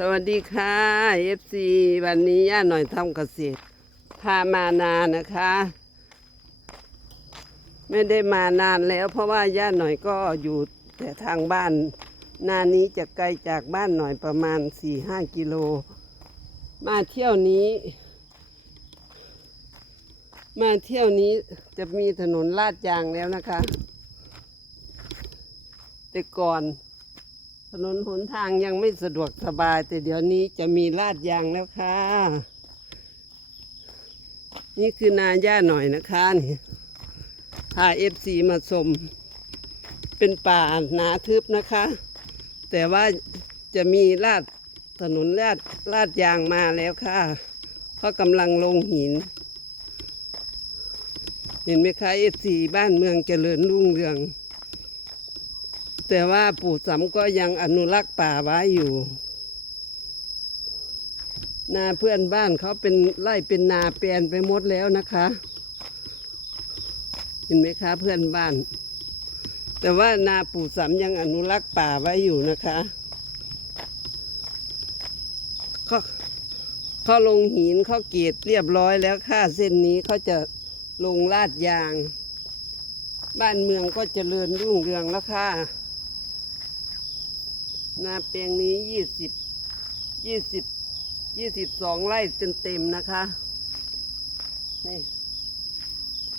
สวัสดีค่ะ FC วันนี้ย่าหน่อยทำเกษตรพามานานะคะ ไม่ได้มานานแล้วเพราะว่าย่าหน่อยก็อยู่แต่ทางบ้าน นานี้จะไกลจากบ้านหน่อยประมาณ 4-5 กิโล มาเที่ยวนี้ มาเที่ยวนี้จะมีถนนลาดยางแล้วนะคะ แต่ก่อน ถนนหนทางยังไม่สะดวกสบาย แต่เดี๋ยวนี้จะมีลาดยางแล้วค่ะ นี่คือนาย่าหน่อยนะคะนี่พาเอฟซีมาชมเป็นป่าหนาทึบนะคะ แต่ว่าจะมีลาดถนนลาดลาดยางมาแล้วค่ะเขากำลังลงหิน เห็นไหมคะเอฟซีบ้านเมืองเจริญรุ่งเรือง แต่ว่าปู่สำก็ยังอนุรักษ์ป่าไว้อยู่ นาเพื่อนบ้านเขาเป็นไร่เป็นนาแปลนไปหมดแล้วนะคะ เห็นไหมคะเพื่อนบ้าน แต่ว่านาปู่สำยังอนุรักษ์ป่าไว้อยู่นะคะเขาเขาลงหินเขาเกตเรียบร้อยแล้วค่ะเส้นนี้เขาจะลงลาดยาง บ้านเมืองก็เจริญรุ่งเรืองแล้วค่ะ นาแปลงนี้ยี่สิบยี่สิบยี่สิบสองไร่เต็มๆนะคะ นี่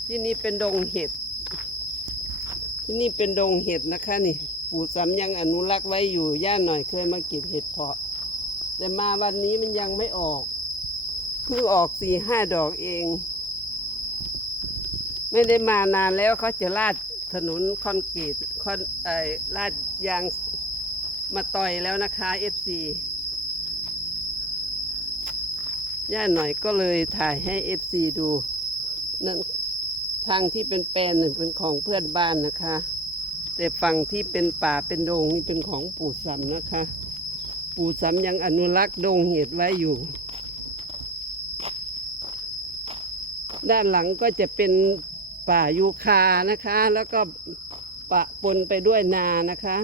ที่นี่เป็นดงเห็ด ที่นี่เป็นดงเห็ดนะคะนี่ ปู่สำยังอนุรักษ์ไว้อยู่ย่าหน่อยเคยมาเก็บเห็ดเพาะ แต่มาวันนี้มันยังไม่ออกเพิ่งออกสี่ห้าดอกเอง ไม่ได้มานานแล้วเขาจะลาดถนนคอนกรีตคอนไอลาดยาง มาต่อยแล้วนะคะ FC ย่าหน่อยก็เลยถ่ายให้ FC ดูนั่นทางที่เป็นแปลนเป็นของเพื่อนบ้านนะคะ แต่ฝั่งที่เป็นป่าเป็นโดงนี่เป็นของปู่สำนะคะ ปู่สำยังอนุรักษ์ดงเห็ดไว้อยู่ ด้านหลังก็จะเป็นป่ายูคานะคะ แล้วก็ปะปนไปด้วยนานะคะ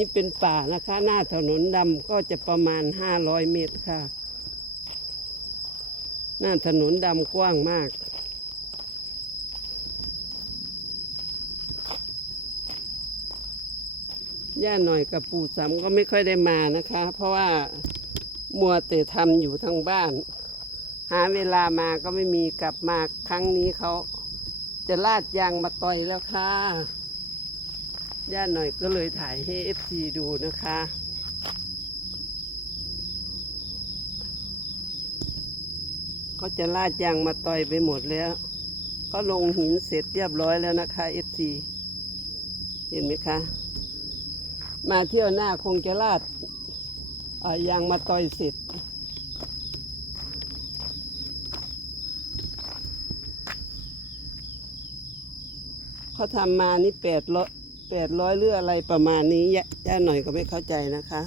นี่เป็นป่านะคะ หน้าถนนดำก็จะประมาณห้าร้อยเมตรค่ะ หน้าถนนดำกว้างมากย่าหน่อยกับปู่สำก็ไม่ค่อยได้มานะคะ เพราะว่ามัวแต่ทำอยู่ทางบ้าน หาเวลามาก็ไม่มีกลับมาครั้งนี้เขาจะลาดยางมาต่อยแล้วค่ะ ย่าหน่อยก็เลยถ่ายให้เอฟซีดูนะคะ ก็จะลาดยางมาต่อยไปหมดแล้ว ก็ลงหินเสร็จเรียบร้อยแล้วนะคะเอฟซีเห็นไหมคะ มาเที่ยวหน้าคงจะลาดอ่อยางมาต่อยเสร็จเขาทำมานี่แปดร้อย แปดร้อยหรืออะไรประมาณนี้ย่าหน่อยก็ไม่เข้าใจนะคะ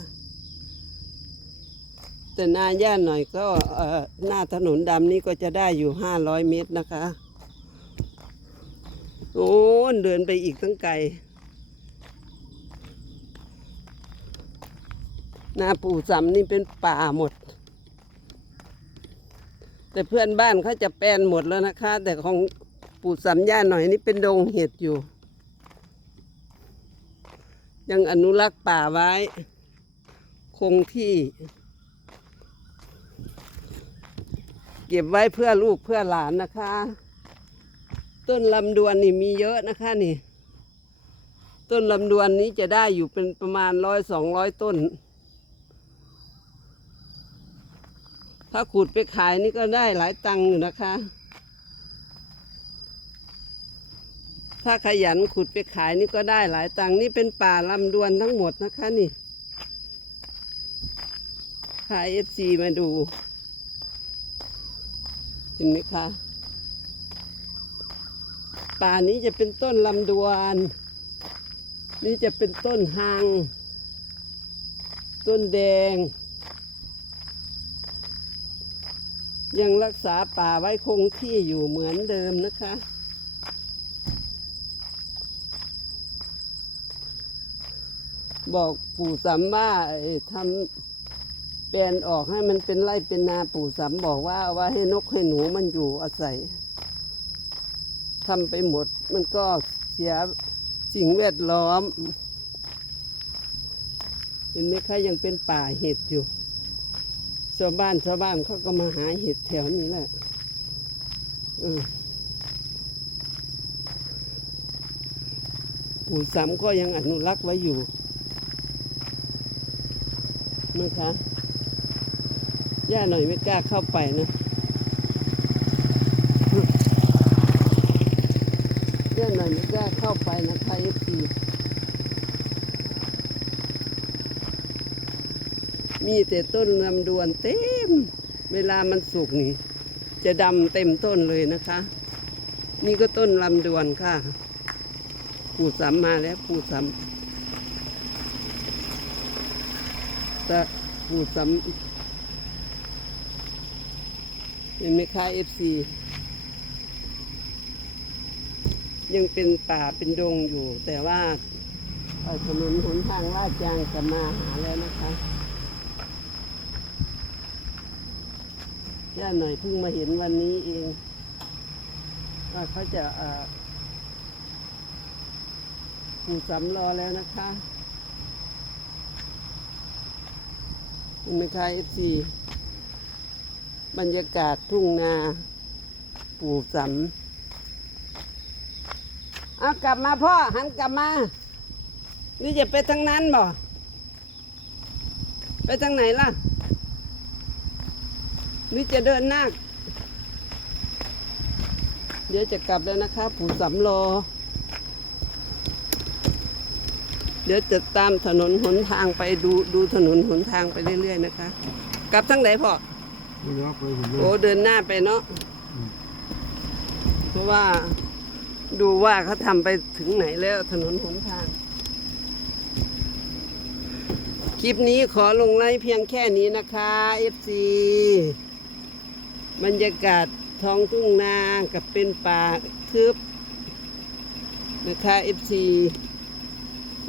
แต่หน้าย่าหน่อยก็หน้าถนนดำนี่ก็จะได้อยู่ห้าร้อยเมตรนะคะ โอ้เดินไปอีกตั้งไกลหน้าปู่สำนี่เป็นป่าหมด แต่เพื่อนบ้านเขาจะแปลนหมดแล้วนะคะ แต่ของปู่สำย่าหน่อยนี่เป็นดงเห็ดอยู่ ยังอนุรักษ์ป่าไว้ คงที่ เก็บไว้เพื่อลูกเพื่อหลานนะคะ ต้นลำดวนนี่มีเยอะนะคะนี่ ต้นลำดวนนี้จะได้อยู่เป็นประมาณร้อยสองร้อยต้น ถ้าขุดไปขายนี่ก็ได้หลายตังค์อยู่นะคะ ถ้าขยันขุดไปขายนี่ก็ได้หลายตังค์นี่เป็นป่าลำดวนทั้งหมดนะคะนี่พาเอฟซีมาดู เห็นไหมคะ ป่านี้จะเป็นต้นลำดวน นี่จะเป็นต้นหาง ต้นแดง ยังรักษาป่าไว้คงที่อยู่เหมือนเดิมนะคะ บอกปู่สำว่าทำแปลนออกให้มันเป็นไร่เป็นนาปู่สำบอกว่าไว่าให้นกให้หนูมันอยู่อาศัยทำไปหมดมันก็เสียสิ่งแวดล้อม เห็นไหมคะยังเป็นป่าเห็ดอยู่ชาวบ้านชาวบ้านเขาก็มาหาเห็ดแถวนี้แหละปู่สำก็ยังอนุรักษ์ไว้อยู่ นะคะย่าหน่อยไม่กล้าเข้าไปนะย่าหน่อยไม่กล้าเข้าไปนะคะเอฟซีมีแต่ต้นลำดวนเต็ม เวลามันสุกนี่ จะดำเต็มต้นเลยนะคะ นี่ก็ต้นลำดวนค่ะ ปู่สามมาแล้วปู่สาม แต่ปู่สามเห็นไหมคะเอฟซียังเป็นป่าเป็นดงอยู่ แต่ว่าถนนหนทางลาดยางจะมาหาแล้วนะคะย่าหน่อยเพิ่งมาเห็นวันนี้เอง ว่าเขาจะปูสำรอแล้วนะคะ เห็นไหมคะเอฟซีบรรยากาศทุ่งนาปู่สำเอากลับมาพ่อ หันกลับมา นี่จะไปทางนั้นบ่ไปทางไหนล่ะ นี่จะเดินหน้าเดี๋ยวจะกลับแล้วนะคะ ปู่สำรอ เดี๋ยวจะตามถนนหนทางไปดูดูถนนหนทางไปเรื่อย ๆ นะคะ กลับทางไหนพ่อไม่รับไปผมเลโอ้ยเดินหน้าไปเนาะอืมเพราะว่าดูว่าเขาทำไปถึงไหนแล้วถนนหนทาง คลิปนี้ขอลงไลค์เพียงแค่นี้นะคะ FC บรรยากาศท้องทุ่งนากับเป็นป่าทึบนะคะ FC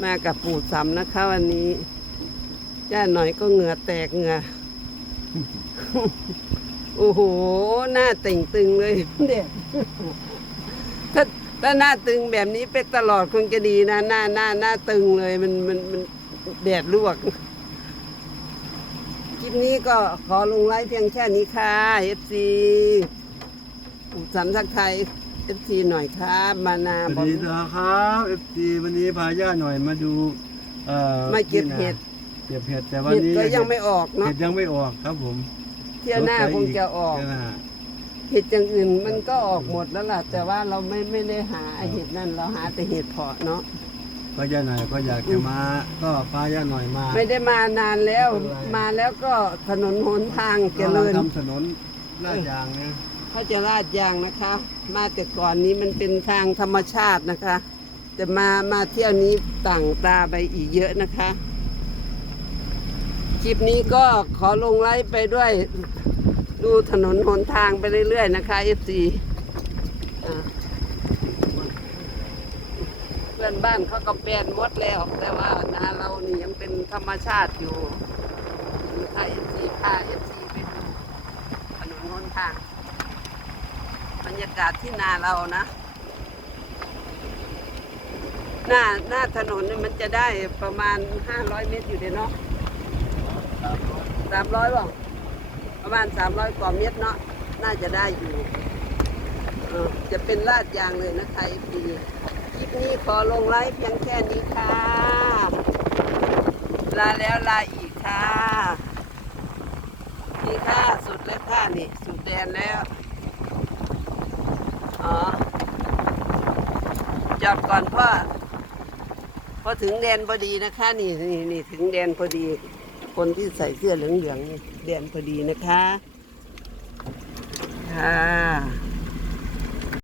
มากับปู่สำนะคะวันนี้ย่าหน่อยก็เหงื่อแตกเหงื่อ โอ้โห หน้าเต่งตึงเลยเด็ดถ้าถ้าหน้าตึงแบบนี้เป็นตลอดคงจะดีนะ หน้าหน้าหน้าตึงเลยมันมันมันแดดลวก คลิปนี้ก็ขอลงไลค์เพียงแค่นี้ค่ะ FC อุดสัมทักไทย FC หน่อยครับมานาสบวัอสกดีนะครับเอฟซีวันนี้พาย่าหน่อยมาดูเอ่อมาเก็บเห็ดเก็บเห็ดแต่วันเห็ดนี้ก็ยังไม่ออกเนาะเห็ดยังไม่ออกครับผมเที่ยวหน้าคงจะออกเที่ยวหน้า เห็ดอย่างอื่นมันก็ออกหมดแล้วล่ะ แต่ว่าเราไม่ไม่ได้หาไอ้เห็ดนั่นเราหาแต่เห็ดเพาะเนาะก็ย่าหน่อยก็อยากจะมา ก็พาย่าหน่อยมาไม่ได้มานานแล้วไม่เป็นไรมาแล้วก็ถนนหนทางเจริญกำลังทำถนนลาดยางนะ เขาจะลาดยางนะคะ มาแต่ก่อนนี้มันเป็นทางธรรมชาตินะคะแต่มามาเที่ยวนี้ต่างตาไปอีกเยอะนะคะ คลิปนี้ก็ขอลงไลฟ์ไปด้วย ดูถนนหนทางไปเรื่อยๆนะคะ FC อ่าเพื่อนบ้านเขาก็แปลนหมดแล้ว แต่ว่านาเรานี่ยังเป็นธรรมชาติอยู่นะคะ FC พา FC ไปดูถนนหนทาง รรยากาศที่นาเรานะ หน้าหน้าถนนมันจะได้ประมาณ500เมตรอยู่เดะเนาะสามร้อยบ่ประมาณ300กว่าเมตรเนาะน่าจะได้อยู่จะเป็นลาดยางเลยนะคะอีพีคลิปนี้ขอลงไลฟ์เพียงแค่นี้ค่ะ ลาแล้วลาอีกค่ะนี่ค่ะ สุดแล้วค่ะนี่ สุดแดนแล้ว อ๋อ จอดก่อนพ่อพอถึงแดนพอดีนะคะ นี่นี่นี่ถึงแดนพอดี คนที่ใส่เสื้อเหลืองๆนี่แดนพอดีนะคะค่ะ